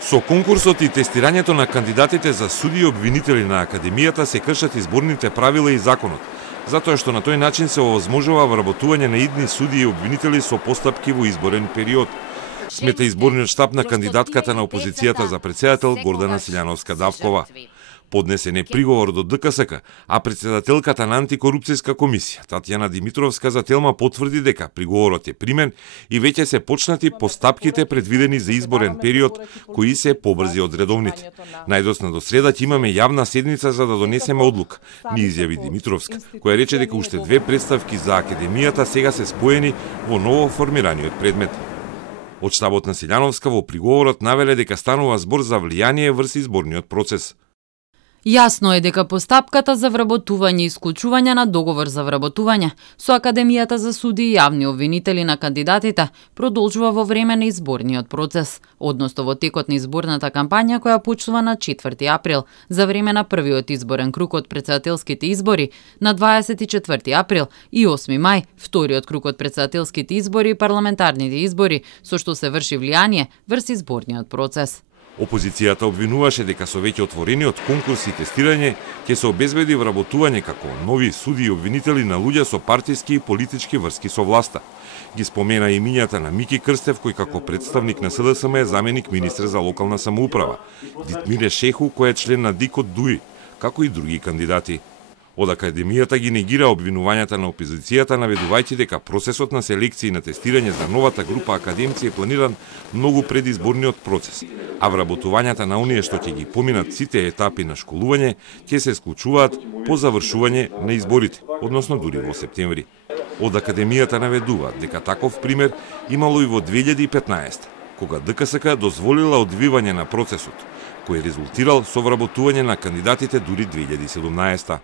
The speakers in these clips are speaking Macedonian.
Со конкурсот и тестирањето на кандидатите за суди и обвинители на Академијата се кршат изборните правила и законот, затоа што на тој начин се овозможува вработување на идни суди и обвинители со постапки во изборен период, смета изборниот штаб на кандидатката на опозицијата за претседател Гордана Силјановска-Давкова. Поднесен е приговор до ДКСК, а претседателката на антикорупцијска комисија Татјана Димитровска за Телма потврди дека приговорот е примен и веќе се почнати постапките предвидени за изборен период, кои се побрзи од редовните. Најдосна до среда ќе имаме јавна седница за да донесеме одлука, ни изјави Димитровска, која рече дека уште две представки за Академијата сега се споени во ново формираниот предмет. Од штабот на Силјановска во приговорот навеле дека станува збор за влијание врз изборниот процес. Јасно е дека постапката за вработување и исклучување на договор за вработување со Академијата за суди и јавни обвинители на кандидатите продолжува во време на изборниот процес, односно во текот на изборната кампања која почнува на 4 април за време на првиот изборен круг од претседателските избори, на 24 април и 8 мај, вториот круг од претседателските избори и парламентарните избори, со што се врши влијание врз изборниот процес. Опозицијата обвинуваше дека со веќе отворениот конкурс и тестирање ќе се обезбеди вработување како нови суди и обвинители на луѓе со партиски и политички врски со власта. Ги спомена имињата на Мики Крстев, кој како представник на СДСМ е заменик министер за локална самоуправа, Дитмире Шеху, кој е член на ДИК од ДУИ, како и други кандидати. Од Академијата ги негира обвинувањата на опозицијата, наведувајќи дека процесот на селекција и на тестирање за новата група академици е планиран многу пред изборниот процес, а вработувањата на оние што ќе ги поминат сите етапи на школување ќе се склучуваат по завршување на изборите, односно дури во септември. Од Академијата наведува дека таков пример имало и во 2015, кога ДКСК дозволила одвивање на процесот, кој резултирал со вработување на кандидатите дури 2017.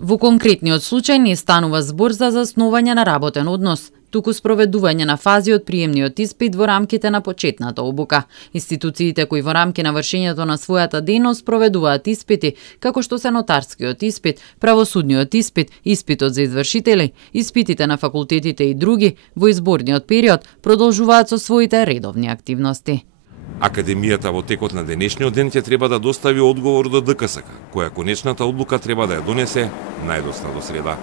Во конкретниот случај не станува збор за заснување на работен однос, туку спроведување на фази од приемниот испит во рамките на почетната обука. Институциите кои во рамки на вршењето на својата дејност проведуваат испити, како што се нотарскиот испит, правосудниот испит, испитот за извршители, испитите на факултетите и други, во изборниот период продолжуваат со своите редовни активности. Академијата во текот на денешниот ден ќе треба да достави одговор до ДКСК, која конечната одлука треба да ја донесе најдосна до среда.